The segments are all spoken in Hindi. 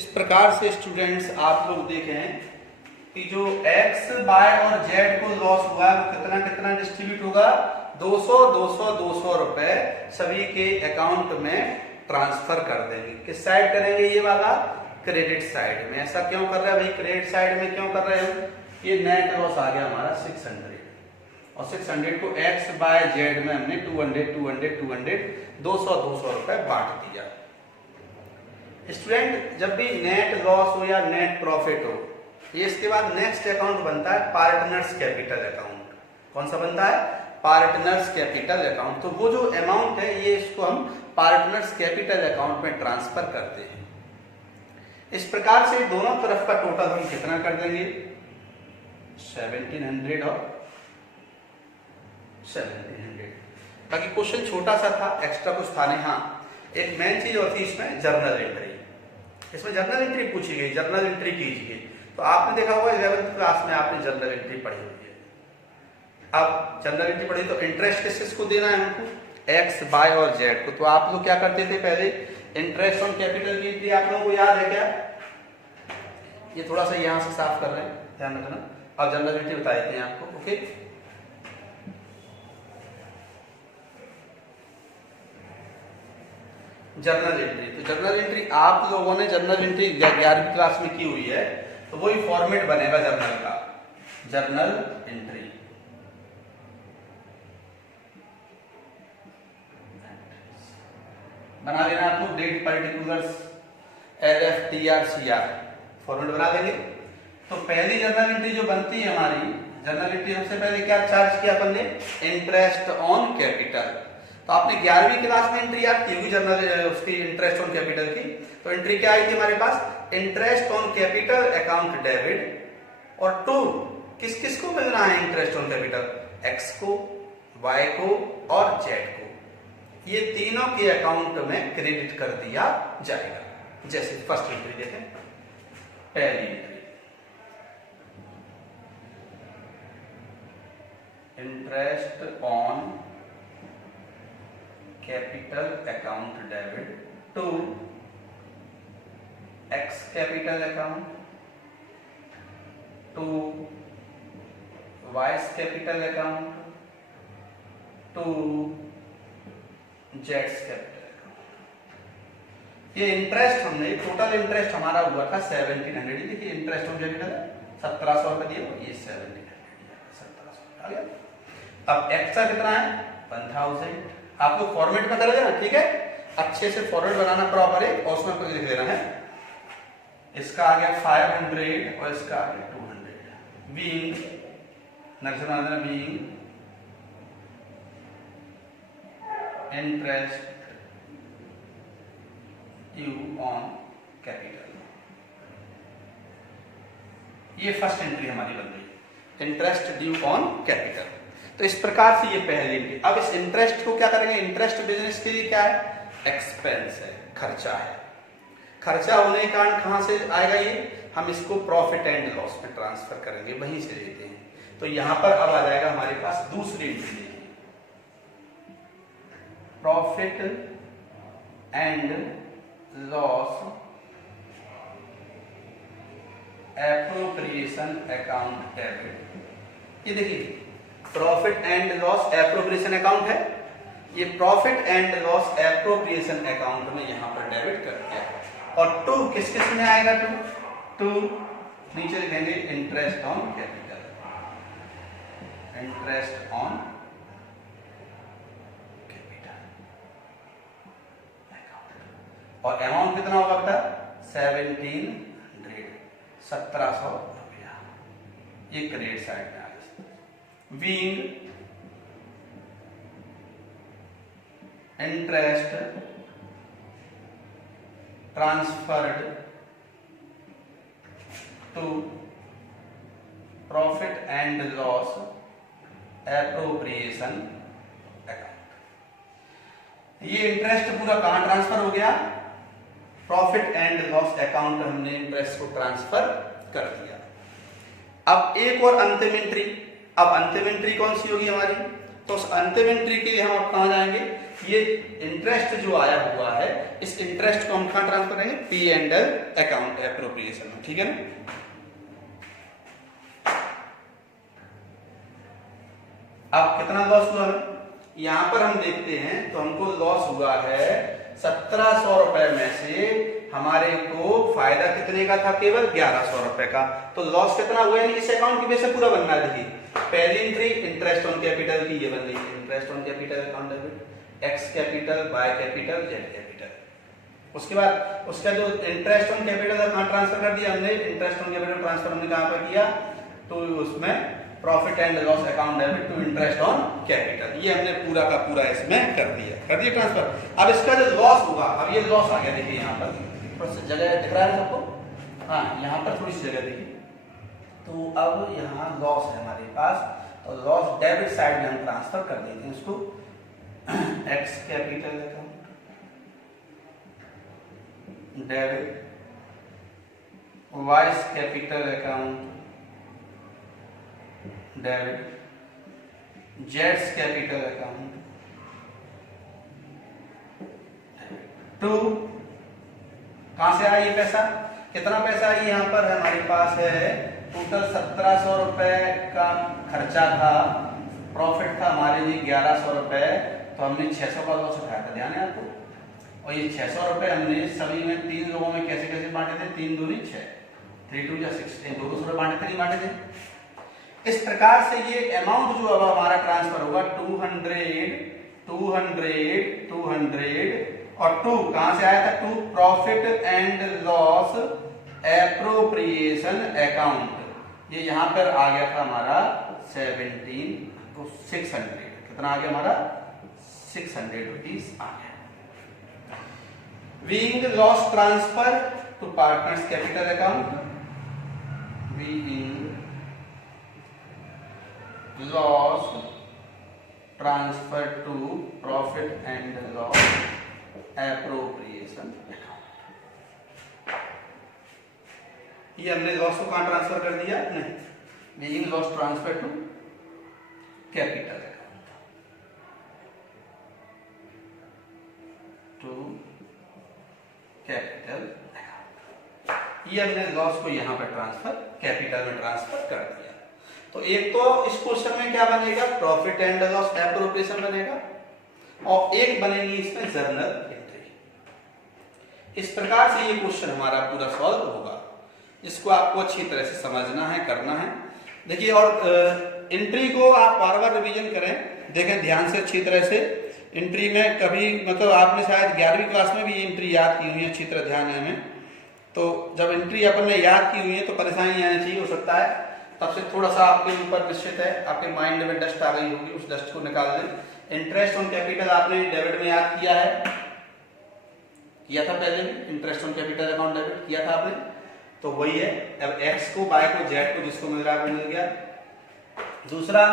इस प्रकार से स्टूडेंट्स आप लोग देखें कि जो x, y और z को लॉस हुआ है वो कितना कितना डिस्ट्रीब्यूट होगा, 200 200 200 रुपए सभी के अकाउंट में ट्रांसफर कर देंगे। किस साइड करेंगे, ये वाला क्रेडिट साइड में। ऐसा क्यों कर रहे हैं भाई, क्रेडिट साइड में क्यों कर रहे हैं? ये नेट लॉस आ गया हमारा 600 और 600 को x, y, z में हमने 200 200 200 200 200 रुपए बांट दिया। स्टूडेंट जब भी नेट लॉस हो या नेट प्रॉफिट हो, ये इसके बाद नेक्स्ट अकाउंट बनता है पार्टनर्स कैपिटल अकाउंट। कौन सा बनता है? Partners capital account. तो वो जो अमाउंट है ये इसको हम पार्टनर्स कैपिटल अकाउंट में ट्रांसफर करते हैं। इस प्रकार से दोनों तरफ का टोटल हम कितना कर देंगे, 1700 और 1700। बाकी क्वेश्चन छोटा सा था, एक्स्ट्रा कुछ था नहीं। हाँ, एक मेन चीज और थी इसमें, जर्नल एंट्री। इसमें जर्नल एंट्री पूछी गई, जर्नल एंट्री कीजिए। तो आपने देखा होगा 11th क्लास में आपने जर्नल एंट्री पढ़ी हुई है। अब जर्नल एंट्री पढ़ी तो इंटरेस्ट किस किस को देना है हमको, x, y और z को। तो आप लोग क्या करते थे पहले, इंटरेस्ट ऑन कैपिटल की एंट्री आप लोगों को याद है क्या? ये थोड़ा सा यहाँ से साफ कर रहे हैं, ध्यान रखना। अब जर्नल एंट्री बता देते हैं आपको। Okay, journal entry. तो जर्नल एंट्री आप लोगों ने जर्नल एंट्री 11वीं क्लास में की हुई है, तो वही फॉर्मेट बनेगा जर्नल का, जर्नल एंट्री। बना लेना आपको, date, particulars, LFTR CR format बना देंगे। तो पहली जर्नल एंट्री जो बनती है हमारी, जर्नल एंट्री सबसे पहले क्या चार्ज किया अपन ने, इंटरेस्ट ऑन कैपिटल। तो आपने 11वीं क्लास में एंट्री याद की होगी जर्नल उसकी, इंटरेस्ट ऑन कैपिटल की। तो एंट्री क्या आई थी हमारे पास, interest on capital account debit. और टू किस किस को मिलना है इंटरेस्ट ऑन कैपिटल, x को, y को और z को। ये तीनों के अकाउंट में क्रेडिट कर दिया जाएगा। जैसे फर्स्ट एंट्री देखें, पहली entry, interest on capital account debit to x capital account, to y capital account, to z capital account. ये इंटरेस्ट हमने, टोटल इंटरेस्ट हमारा हुआ था 1700। देखिए इंटरेस्ट ऑन कैपिटल 1700 रुपए दिए, ये 1700 आ गया। अब x का कितना है, 1000। आपको फॉर्मेट पता लगे ना, ठीक है? अच्छे से फॉर्मेट बनाना प्रॉपर है और उसमें कुछ लिख देना है। इसका आ गया 500 और इसका आ गया 200। Being next being interest due on capital. ये फर्स्ट एंट्री हमारी बन गई, इंटरेस्ट ड्यू ऑन कैपिटल। तो इस प्रकार से ये पहली एंट्री। अब इस इंटरेस्ट को क्या करेंगे, इंटरेस्ट बिजनेस के लिए क्या है, एक्सपेंस है, खर्चा है। खर्चा होने के कारण कहां से आएगा ये, हम इसको प्रॉफिट एंड लॉस में ट्रांसफर करेंगे, वहीं से लेते हैं। तो यहां पर अब आ जाएगा हमारे पास दूसरी entry, profit and loss appropriation account debit. ये देखिए profit and loss appropriation account है, ये profit and loss appropriation account में यहां पर डेबिट कर दिया। और टू किस किस में आएगा, टू नीचे लिखेंगे interest on capital, interest on capital account. और अमाउंट कितना होगा बेटा, 1700 रुपया। ये क्रेडिट साइड में आ गया। Being interest transferred to profit and loss appropriation account. ये इंटरेस्ट पूरा कहां ट्रांसफर हो गया, प्रॉफिट एंड लॉस अकाउंट हमने इंटरेस्ट को ट्रांसफर कर दिया। अब एक और अंतिम एंट्री। अब अंतिम एंट्री कौन सी होगी हमारी, तो उस अंतिम एंट्री के लिए हम अब कहाँ जाएंगे, ये इंटरेस्ट जो आया हुआ है इस इंटरेस्ट को हम कहाँ ट्रांसफर करेंगे, P and L account appropriation में, ठीक है ना। अब कितना लॉस हुआ है यहां पर हम देखते हैं, तो हमको लॉस हुआ है 1700 रुपए में से हमारे को फायदा कितने का था, केवल 1100 रुपए का। तो लॉस कितना हुआ है, इस अकाउंट की बेस से पूरा बनना है। देखिए पहली एंट्री इंटरेस्ट ऑन कैपिटल की ये बन रही है, interest on capital account debit, X capital, Y capital, Z capital. उसके बाद उसका जो इंटरेस्ट ऑन कैपिटल कहां ट्रांसफर कर दिया हमने, इंटरेस्ट ऑन कैपिटल ट्रांसफर हमने कहां पर किया, तो उसमें profit and loss account debit to interest on capital, ये हमने पूरा का पूरा इसमें कर दिया ट्रांसफर। अब इसका जो लॉस होगा, अब ये लॉस आ गया, देखिए यहाँ पर थोड़ा सा जगह दिख रहा है सबको, हाँ यहाँ पर थोड़ी सी जगह देखिए, तो अब यहाँ लॉस है हमारे पास, तो लॉस डेबिट साइड में हम ट्रांसफर कर देते हैं उसको, X capital account debit, Y capital account debit, जेड्स कैपिटल अकाउंट टू, कहां से आया ये पैसा, कितना पैसा है यहाँ पर हमारे पास है, टोटल 1700 रुपए का खर्चा था, प्रॉफिट था हमारे लिए 1100 रुपए, तो हमने 600 का लॉस उठाया था, ध्यान है आपको। और ये 600 रुपए हमने सभी में 3 लोगों में कैसे कैसे बांटे थे, 3 दूनी 6, 3 2 या 6, 200 रुपए बांटे थे, नहीं बांटे थे। इस प्रकार से ये अमाउंट जो अब हमारा ट्रांसफर होगा 200 और 2 कहां से आया था, 2 profit and loss appropriation account, ये यहां पर आ गया था हमारा 17 तो 600, कितना आ गया हमारा 600 रुपीज आ गया। Being loss transfer to partners capital account, being loss transfer to profit and loss appropriation account, ये हमने लॉस को कहां ट्रांसफर कर दिया, नहीं, being loss transfer to capital account, to capital account, ये हमने लॉस को यहां पर ट्रांसफर कैपिटल में ट्रांसफर कर दिया। तो एक तो इस क्वेश्चन में क्या बनेगा, प्रॉफिट एंड लॉस एप्रोप्रिएशन बनेगा, और एक बनेगी इसमें जर्नल एंट्री। इस प्रकार से ये क्वेश्चन हमारा पूरा सॉल्व होगा, इसको आपको अच्छी तरह से समझना है, करना है। देखिए और एंट्री को आप बार बार रिवीजन करें, देखें ध्यान से अच्छी तरह से। एंट्री में कभी मतलब आपने शायद 11वीं क्लास में भी ये एंट्री याद की हुई है, अच्छी तरह ध्यान है हमें। तो जब एंट्री अपन ने याद की हुई है तो परेशानी आनी चाहिए, हो सकता है तब से थोड़ा सा आपके ऊपर निश्चित है, आपके माइंड में डस्ट आ गई होगी, उस डस्ट को निकाल दें। इंटरेस्ट ऑन कैपिटल आपने डेबिट में याद किया है, किया था पहले भी, interest on capital account debit किया था आपने, तो वही है। अब एक्स को, वाई को, जेड को जिसको मिल रहा है वो मिल गया। दूसरा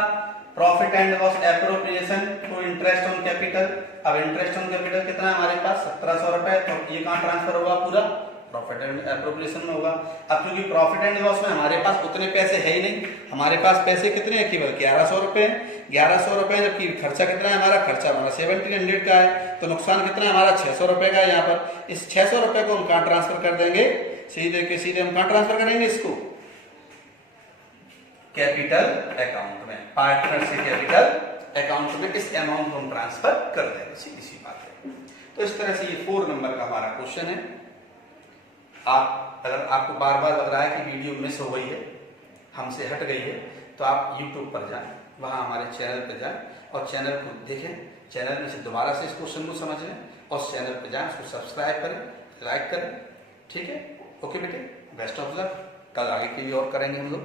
profit and loss appropriation to interest on capital, अब इंटरेस्ट ऑन कैपिटल कितना है हमारे पास 1700 रुपए, तो ये कहां ट्रांसफर होगा, पूरा प्रॉफिट एंड एप्रोप्रिएशन में होगा। अब क्योंकि प्रॉफिट एंड लॉस में हमारे पास उतने पैसे है ही नहीं, हमारे पास पैसे कितने हैं, केवल 1100 रुपए, 1100 रुपए, जबकि खर्चा कितना है हमारा, खर्चा हमारा 1700 का है, तो नुकसान कितना है हमारा 600 रुपए का है। यहाँ पर इस 600 रुपए को हम कहां ट्रांसफर कर देंगे, सीधे के सीधे हम कहां ट्रांसफर करेंगे, इसको कैपिटल अकाउंट में, पार्टनर से कैपिटल अकाउंट में इस अमाउंट को हम ट्रांसफर कर देंगे, सीधी सी बात है। तो इस तरह से ये 4 नंबर का हमारा क्वेश्चन है। आप अगर आपको बार बार लग रहा है कि वीडियो मिस हो गई है, हमसे हट गई है, तो आप YouTube पर जाएं, वहां हमारे चैनल पर जाएं और चैनल को देखें, चैनल में से दोबारा से इस क्वेश्चन को समझ लें और चैनल पर जाएं, उसको सब्सक्राइब करें, लाइक करें, ठीक है। ओके बेटे, बेस्ट ऑफ लक, कल आगे के लिए और करेंगे हम लोग।